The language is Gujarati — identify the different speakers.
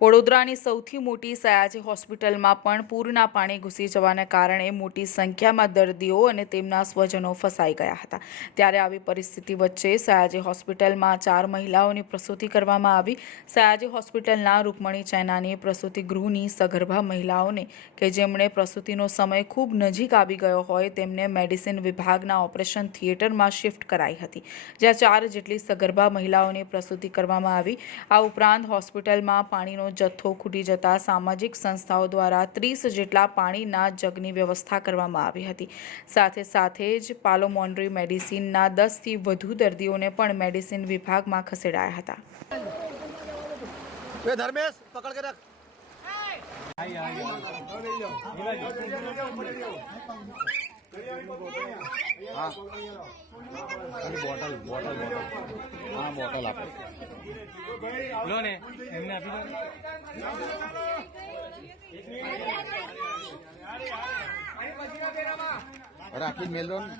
Speaker 1: વડોદરાની સૌથી મોટી સયાજી હોસ્પિટલમાં પણ પૂરના પાણી ઘૂસી જવાને કારણે મોટી સંખ્યામાં દર્દીઓ અને તેમના સ્વજનો ફસાઈ ગયા હતા. ત્યારે આવી પરિસ્થિતિ વચ્ચે સયાજી હોસ્પિટલમાં ચાર મહિલાઓની પ્રસૂતિ કરવામાં આવી. સયાજી હોસ્પિટલના રૂકમણી ચૈનાની પ્રસૂતિ ગૃહની સગર્ભા મહિલાઓને કે જેમણે પ્રસૂતિનો સમય ખૂબ નજીક આવી ગયો હોય તેમને મેડિસિન વિભાગના ઓપરેશન થિયેટરમાં શિફ્ટ કરાઈ હતી. જ્યાં ચાર જેટલી સગર્ભા મહિલાઓની પ્રસૂતિ કરવામાં આવી. આ ઉપરાંત હોસ્પિટલમાં પાણીનો જથ્થો ખૂટી જતા સામાજિક સંસ્થાઓ દ્વારા ત્રીસ જેટલા પાણીના જગની વ્યવસ્થા કરવામાં આવી હતી. સાથે સાથે જ પાલોમોન્ડ્રી મેડિસિનના દસથી વધુ દર્દીઓને પણ મેડિસિન વિભાગમાં ખસેડાયા હતા.
Speaker 2: ધર્મેશ, પકડ કે રખ.
Speaker 3: બોટલ બોટલ બોટલ હા બોટલ આપો લો ને એમને આપી દો રાખી મેલ દો ને